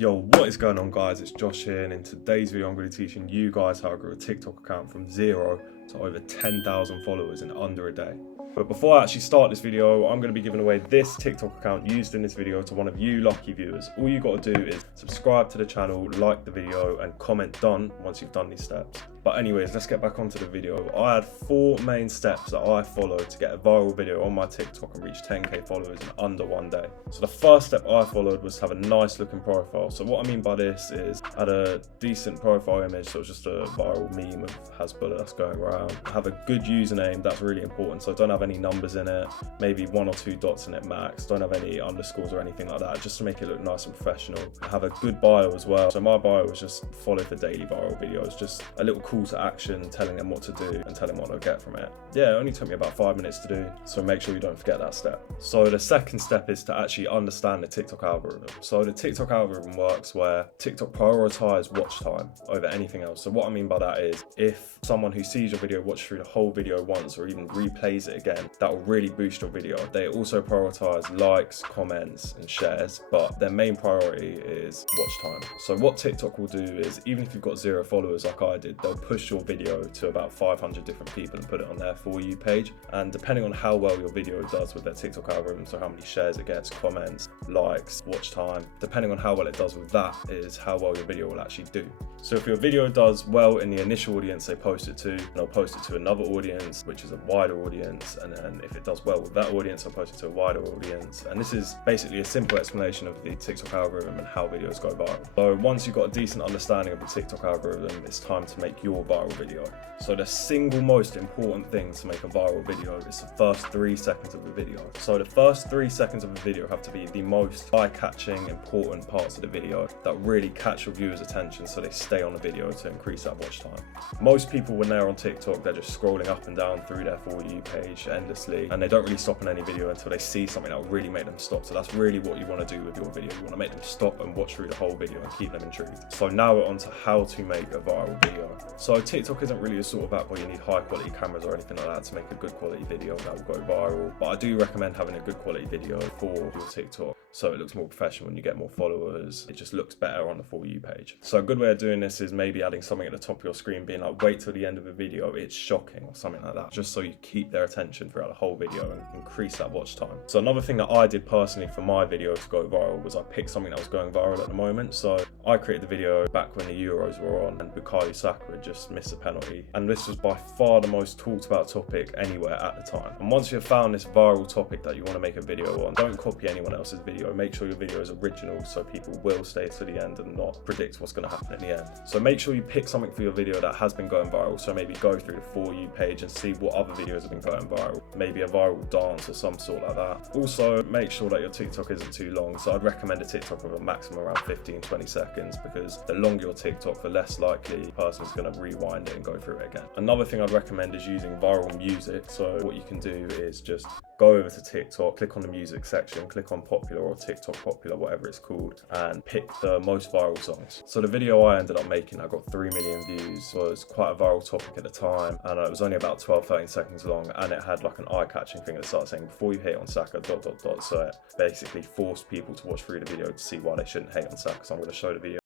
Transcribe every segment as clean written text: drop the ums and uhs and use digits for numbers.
Yo, what is going on, guys? It's Josh here, and in today's video I'm going to be teaching you guys how to grow a TikTok account from 0 to over 10,000 followers in under a day. But before I actually start this video, I'm going to be giving away this TikTok account used in this video to one of you lucky viewers. All you got to do is subscribe to the channel, like the video, and comment done once you've done these steps. But anyways, let's get back onto the video. I had 4 main steps that I followed to get a viral video on my TikTok and reach 10k followers in under one day. So the first step I followed was to have a nice looking profile. So what I mean by this is I had a decent profile image, so it was just a viral meme of Hasbulla that's going around. Have a good username, that's really important. So don't have any numbers in it, maybe 1 or 2 dots in it max. Don't have any underscores or anything like that, just to make it look nice and professional. Have a good bio as well. So my bio was just follow for daily viral videos, just a little call to action, telling them what to do and telling what they'll get from it. Yeah, it only took me about 5 minutes to do, so make sure you don't forget that step. So the second step is to actually understand the TikTok algorithm. So the TikTok algorithm works where TikTok prioritize watch time over anything else. So what I mean by that is if someone who sees your video watch through the whole video once or even replays it again, that will really boost your video. They also prioritize likes, comments and shares, but their main priority is watch time. So what TikTok will do is, even if you've got 0 followers like I did, they'll push your video to about 500 different people and put it on their For You page. And depending on how well your video does with their TikTok algorithm, so how many shares it gets, comments, likes, watch time, depending on how well it does with that is how well your video will actually do. So if your video does well in the initial audience they post it to, they'll post it to another audience, which is a wider audience. And then if it does well with that audience, they'll post it to a wider audience. And this is basically a simple explanation of the TikTok algorithm and how videos go viral. So once you've got a decent understanding of the TikTok algorithm, it's time to make your viral video. So the single most important thing to make a viral video is the first 3 seconds of the video. So the first 3 seconds of the video have to be the most eye-catching, important parts of the video that really catch your viewers' attention so they stay on the video to increase that watch time. Most people, when they're on TikTok, they're just scrolling up and down through their For You page endlessly, and they don't really stop on any video until they see something that will really make them stop. So that's really what you want to do with your video. You want to make them stop and watch through the whole video and keep them intrigued. So now we're on to how to make a viral video. So TikTok isn't really a sort of app where you need high quality cameras or anything like that to make a good quality video that will go viral, but I do recommend having a good quality video for your TikTok so it looks more professional when you get more followers. It just looks better on the For You page. So a good way of doing this is maybe adding something at the top of your screen being like, wait till the end of the video, it's shocking, or something like that, just so you keep their attention throughout the whole video and increase that watch time. So another thing that I did personally for my video to go viral was I picked something that was going viral at the moment. So I created the video back when the Euros were on and Bukayo Saka had just missed a penalty, and this was by far the most talked about topic anywhere at the time. And once you've found this viral topic that you want to make a video on, don't copy anyone else's video. Make sure your video is original so people will stay to the end and not predict what's going to happen in the end. So make sure you pick something for your video that has been going viral. So maybe go through the For You page and see what other videos have been going viral, maybe a viral dance or some sort like that. Also make sure that your TikTok isn't too long. So I'd recommend a TikTok of a maximum around 15-20 seconds, because the longer your TikTok, the less likely the person's going to rewind it and go through it again. Another thing I'd recommend is using viral music. So what you can do is just go over to TikTok, click on the music section, click on popular or TikTok popular, whatever it's called, and pick the most viral songs. So the video I ended up making that got 3 million views was quite a viral topic at the time, and it was only about 12-13 seconds long, and it had like an eye-catching thing that started saying, before you hate on Saka, ... So it basically forced people to watch through the video to see why they shouldn't hate on Saka. So I'm going to show the video.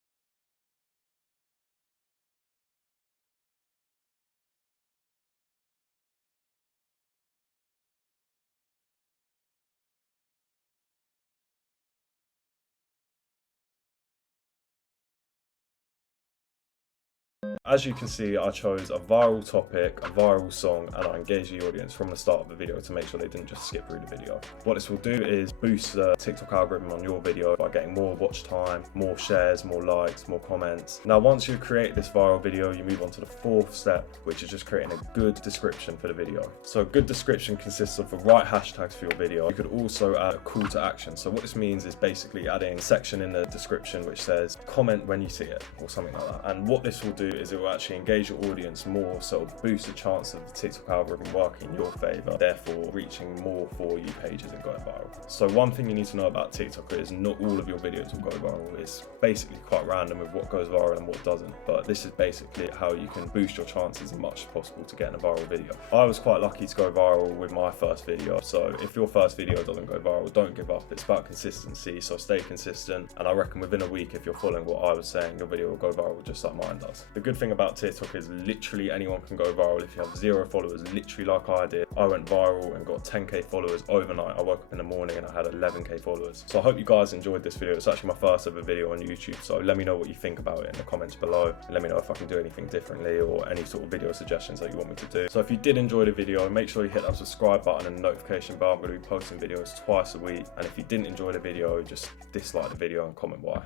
As you can see, I chose a viral topic, a viral song, and I engaged the audience from the start of the video to make sure they didn't just skip through the video. What this will do is boost the TikTok algorithm on your video by getting more watch time, more shares, more likes, more comments. Now, once you create this viral video, you move on to the 4th step, which is just creating a good description for the video. So a good description consists of the right hashtags for your video. You could also add a call to action. So what this means is basically adding a section in the description which says, comment when you see it, or something like that. And what this will do is it will actually engage your audience more, so it'll boost the chance of the TikTok algorithm working in your favor, therefore reaching more For You pages and going viral. So one thing you need to know about TikTok is not all of your videos will go viral. It's basically quite random with what goes viral and what doesn't, but this is basically how you can boost your chances as much as possible to getting a viral video. I was quite lucky to go viral with my first video, so if your first video doesn't go viral, don't give up. It's about consistency, so stay consistent, and I reckon within a week, if you're following what I was saying, your video will go viral just like mine does. The good thing about TikTok is literally anyone can go viral. If you have 0 followers, literally like I did, I went viral and got 10k followers overnight. I woke up in the morning and I had 11k followers. So I hope you guys enjoyed this video. It's actually my first ever video on YouTube, so let me know what you think about it in the comments below. Let me know if I can do anything differently or any sort of video suggestions that you want me to do. So if you did enjoy the video, make sure you hit that subscribe button and the notification bell. I'm going to be posting videos twice a week, and if you didn't enjoy the video, just dislike the video and comment why.